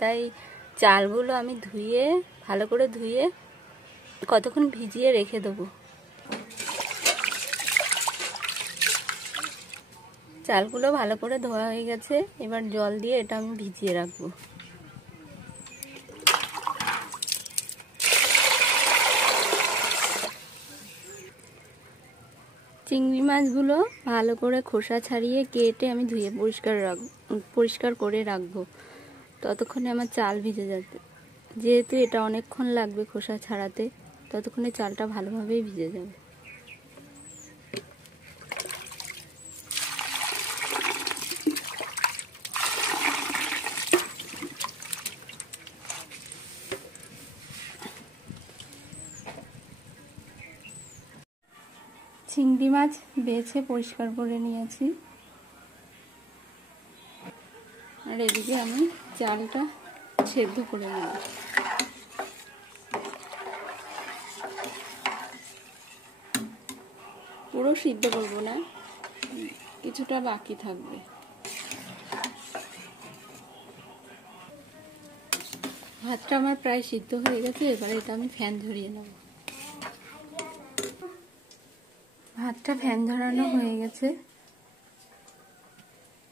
তাই চালগুলো আমি ধুয়ে ভালো করে ধুয়ে কতক্ষণ ভিজিয়ে রেখে দেবো। চালগুলো ভালো করে ধোয়া হয়ে গেছে, এবার জল দিয়ে এটা আমি ভিজিয়ে রাখবো। চিংড়ি মাছগুলো ভালো করে খোসা ছাড়িয়ে কেটে আমি ধুয়ে পরিষ্কার করে রাখবো। ততক্ষণে আমার চাল ভিজে যাবে, যেহেতু এটা অনেকক্ষণ লাগবে খোসা ছাড়াতে, ততক্ষণে চালটা ভালোভাবেই ভিজে যাবে। চিংড়ি মাছ বেছে পরিষ্কার করে নিয়েছি, আর এদিকে আমি চালটা সেদ্ধ করে নেব। পুরো সিদ্ধ করব না, কিছুটা বাকি থাকবে। ভাতটা আমার প্রায় সিদ্ধ হয়ে গেছে, এবারে এটা আমি ফ্যান ঝরিয়ে নেব। ভাতটা ফ্যান ঝরানো হয়ে গেছে,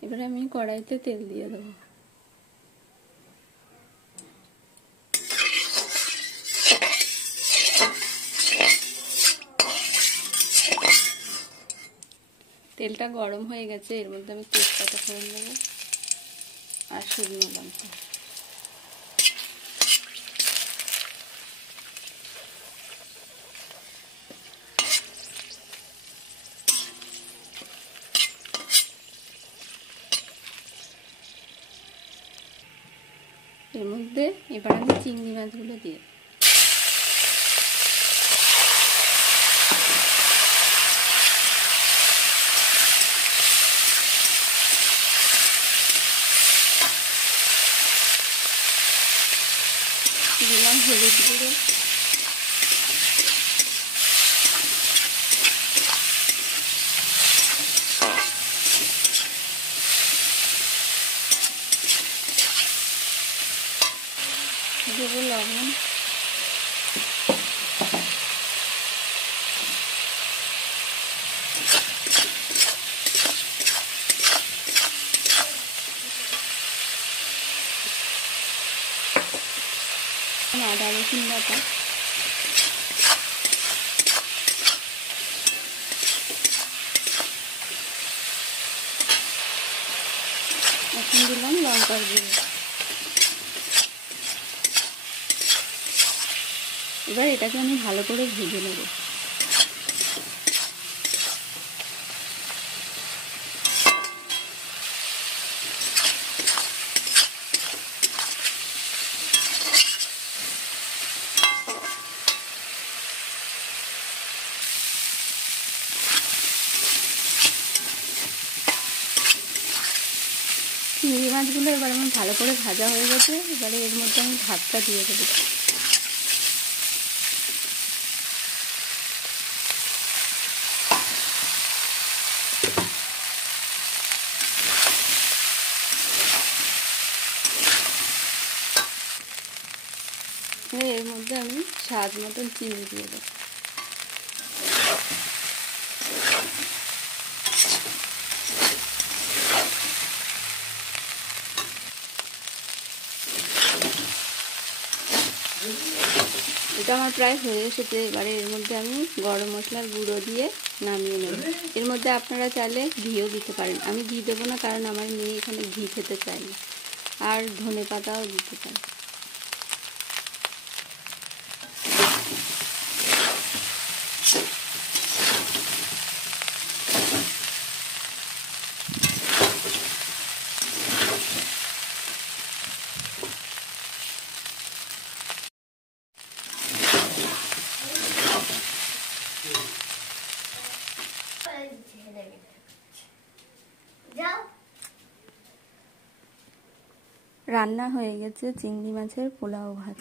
এবারে আমি কড়াইতে তেল দিয়ে দেবো। তেলটা গরম হয়ে গেছে, এর মধ্যে আমি তেজপাতা ফোড়ন দেবো আর শুকনো লঙ্কা। এর মধ্যে এবার আমি চিংড়ি মাছগুলো দিয়ে দিলাম হলুদ গুঁড়ো, দেবো লবণ, আদা রসুন বাটা, এখন দিলাম লঙ্কার গুঁড়ো। এবার এটাকে আমি ভালো করে ভেজে নেব। চিংড়ি মাছগুলো এবার আমার ভালো করে ভাজা হয়ে গেছে, এবারে এর মধ্যে আমি ভাতটা দিয়ে দেবো। এর মধ্যে আমি স্বাদ মতন চিনি দিয়ে দেবো। এটা আমার প্রায় হয়ে এসেছে, এবারে এর মধ্যে আমি গরম মশলার গুঁড়ো দিয়ে নামিয়ে নেব। এর মধ্যে আপনারা চাইলে ঘিও দিতে পারেন, আমি ঘি দেবো না কারণ আমার মেয়ে এখানে ঘি খেতে চায় না, আর ধনে পাতাও দিতে পারেন। রান্না হয়ে গেছে চিংড়ি মাছের পোলাও ভাত।